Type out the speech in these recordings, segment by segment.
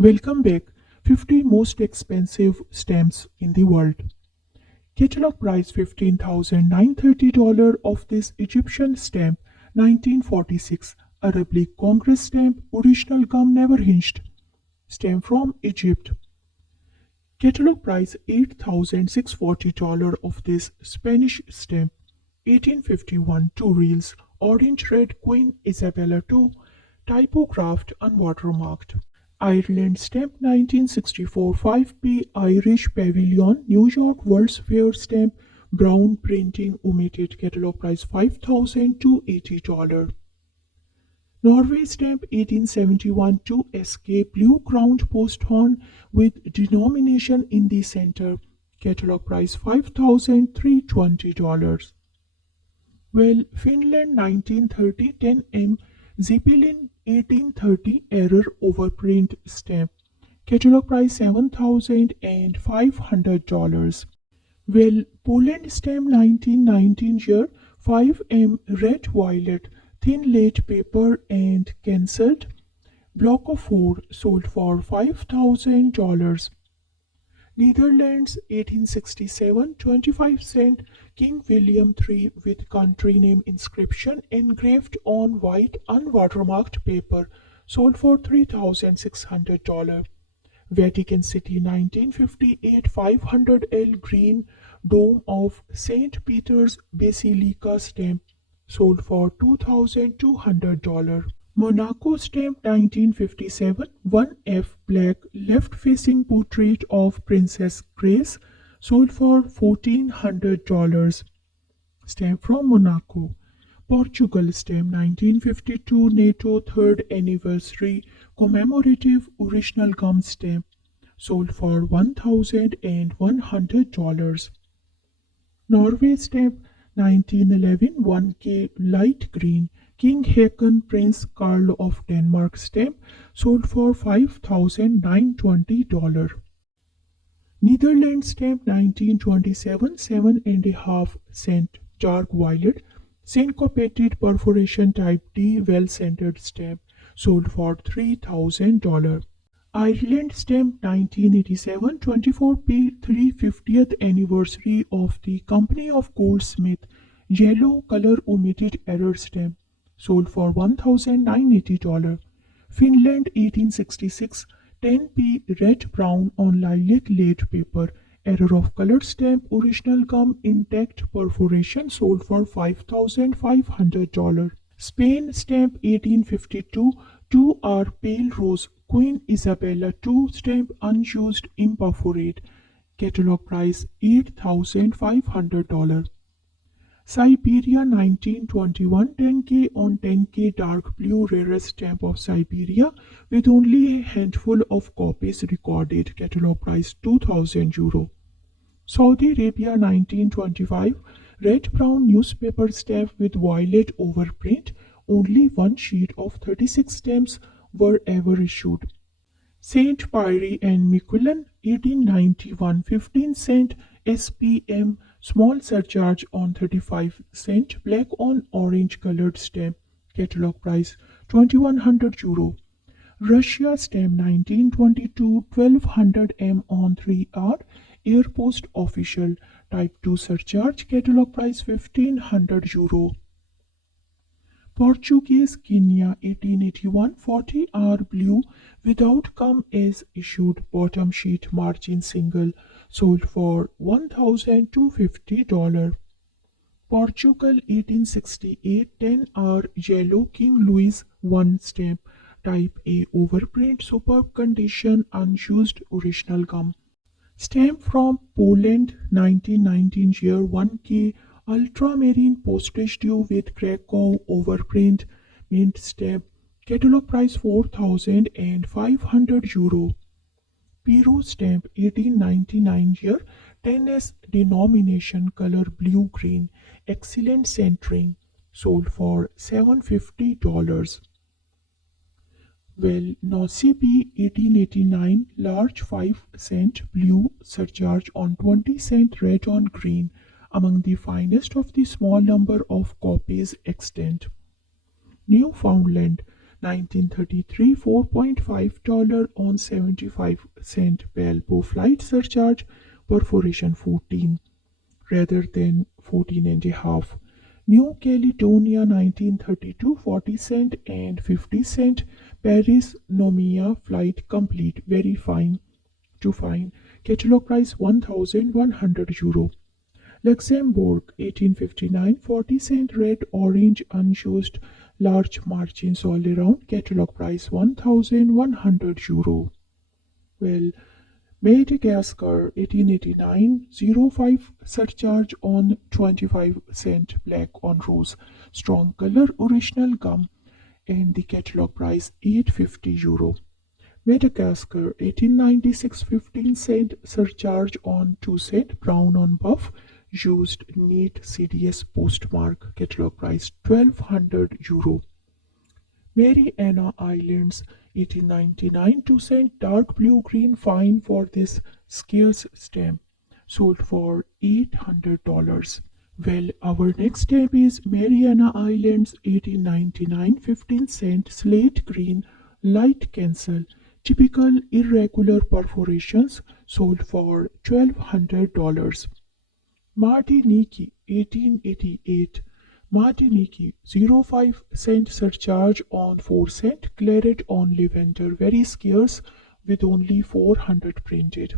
Welcome back. 50 most expensive stamps in the world. Catalog price $15,930 of this Egyptian stamp 1946 Arab League Congress stamp original gum never hinged. Stamp from Egypt. Catalog price $8,640 of this Spanish stamp 1851 two reels orange red Queen Isabella II typographed unwatermarked. Ireland stamp 1964 5p Irish Pavilion New York World's Fair stamp brown printing omitted catalog price $5,280. Norway stamp 1871 2SK blue crowned post horn with denomination in the center catalog price $5,320. Well, Finland 1930 10M Zeppelin 1830 error overprint stamp. Catalog price $7,500. Well, Poland stamp 1919 year 5M red violet thin laid paper and cancelled. Block of 4 sold for $5,000. Netherlands 1867 25-cent King William III with country name inscription engraved on white unwatermarked paper sold for $3,600. Vatican City 1958 500L green dome of St. Peter's Basilica stamp sold for $2,200. Monaco stamp 1957 1F black left facing portrait of Princess Grace sold for $1,400. Stamp from Monaco. Portugal stamp 1952 NATO 3rd anniversary commemorative original gum stamp sold for $1,100. Norway stamp 1911 1K light green King Haakon Prince Carl of Denmark stamp sold for $5,920. Netherlands stamp 1927 7.5 cent dark violet syncopated perforation type D well centered stamp sold for $3,000. Ireland stamp 1987 24p 350th anniversary of the Company of Goldsmith yellow color omitted error stamp sold for $1,980. Finland 1866 10p red brown on lilac laid paper error of color stamp original gum intact perforation sold for $5,500. Spain stamp 1852 2R pale rose Queen Isabella II stamp unused imperforate catalog price $8,500. Siberia 1921 10K on 10K dark blue rarest stamp of Siberia with only a handful of copies recorded catalog price €2,000. Saudi Arabia 1925 red brown newspaper stamp with violet overprint only one sheet of 36 stamps were ever issued. St. Pierre and Miquelon 1891 15-cent SPM small surcharge on 35-cent black on orange colored stamp catalog price €2,100. Russia stamp 1922 1200M on 3R Air Post official type 2 surcharge catalog price €1,500. Portuguese Guinea 1881 40R blue without gum as issued bottom sheet margin single sold for $1,250. Portugal 1868 10R yellow King Louis I stamp type A overprint superb condition unused original gum. Stamp from Poland 1919 year 1K ultramarine postage due with Krakow overprint mint stamp catalog price €4,500. Peru stamp 1899 year 10S denomination color blue green excellent centering sold for $750. Well, Nosibi 1889 large 5-cent blue surcharge on 20-cent red on green among the finest of the small number of copies extant. Newfoundland 1933 $4.5 on 75-cent Balbo flight surcharge, perforation 14 rather than 14 and a half. New Caledonia 1932 40-cent and 50-cent Paris Nomia flight complete, very fine to fine. Catalog price €1,100. Luxembourg 1859 40-cent red orange unused large margins all around, catalog price €1,100. Well, Madagascar 1889 05 surcharge on 25-cent black on rose, strong color original gum, and the catalog price €850. Madagascar 1896 15-cent surcharge on 2-cent brown on buff, used neat CDS postmark, catalog price €1,200. Mariana Islands 1899 2-cent dark blue green fine for this scarce stamp, sold for $800. Well, our next stamp is Mariana Islands 1899 15-cent slate green light cancel, typical irregular perforations, sold for $1,200. Martinique 1888 Martinique 05-cent surcharge on 4-cent claret on lavender, very scarce with only 400 printed.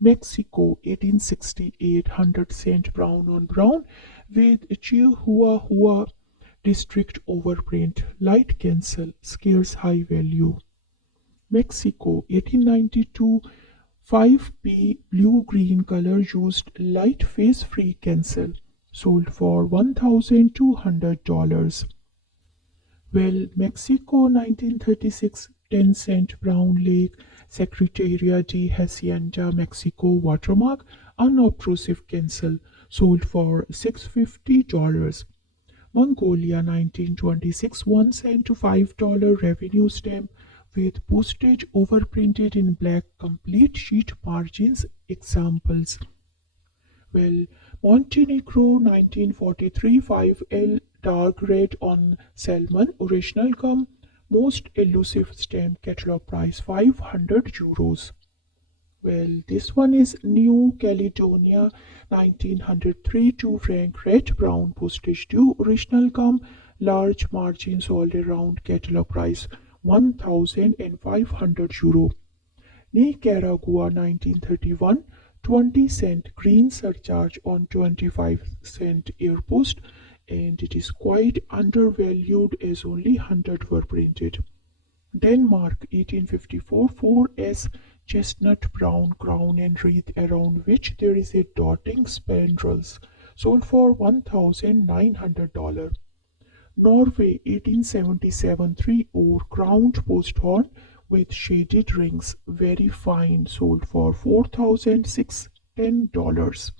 Mexico 1868 100-cent brown on brown with Chihuahua district overprint, light cancel, scarce high value. Mexico 1892 5p blue green color used light face free cancel, sold for $1,200. Well, Mexico 1936 10-cent brown lake Secretaria de Hacienda Mexico watermark unobtrusive cancel, sold for $650. Mongolia 1926 1-cent to $5 revenue stamp with postage overprinted in black complete sheet margins examples. Well, Montenegro 1943 5L dark red on salmon original gum, most elusive stamp, catalog price €500. Well, this one is New Caledonia 1903 2 franc red brown postage due original gum, large margins all around, catalog price €1,500. Nicaragua 1931 20-cent green surcharge on 25-cent airpost, and it is quite undervalued as only 100 were printed. Denmark 1854 4S chestnut brown crown and wreath around which there is a dotting spandrels, sold for $1,900. Norway 1877 3-oar crowned post horn with shaded rings, very fine, sold for $4,610.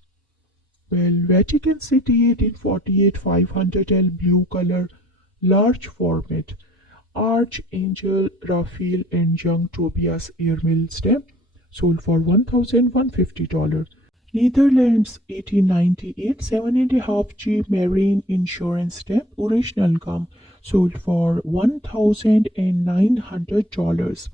Well, Vatican City 1848 500L blue color, large format, Archangel Raphael and young Tobias airmail stamp, sold for $1,150. Netherlands 1898 7.5G marine insurance stamp, original gum, sold for $1,900.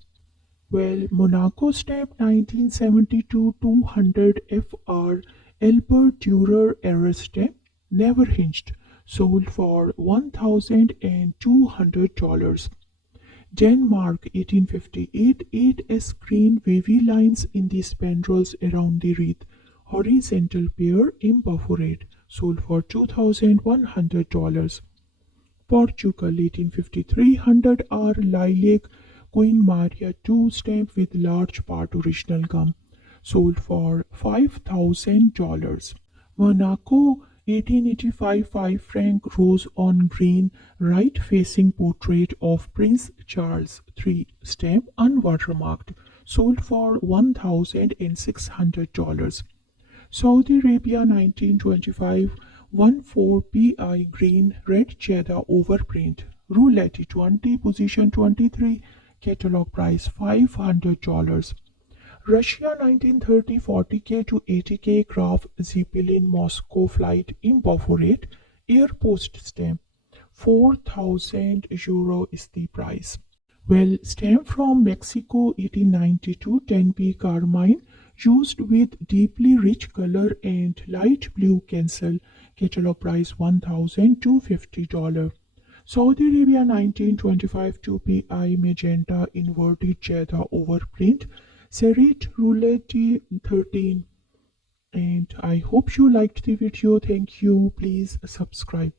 Well, Monaco stamp 1972 200 FR Albert Dürer Rarest stamp, never hinged, sold for $1,200. Denmark 1858 8S green wavy lines in the spandrels around the wreath, horizontal pair imperforate, sold for $2,100. Portugal 1853 100R lilac Queen Maria 2 stamp with large part original gum, sold for $5,000. Monaco 1885 5 franc rose on green right facing portrait of Prince Charles III stamp unwatermarked, sold for $1,600. Saudi Arabia 1925 14PI green red cheddar overprint, roulette 20 position 23, catalog price $500. Russia 1930 40K to 80K Graf Zeppelin Moscow flight imperforate air post stamp, €4,000 is the price. Well, stamp from Mexico 1892 10p carmine used with deeply rich color and light blue cancel. Catalog price $1,250. Saudi Arabia 1925 2PI magenta inverted cheddar overprint. Serit Roulette 13. And I hope you liked the video. Thank you. Please subscribe.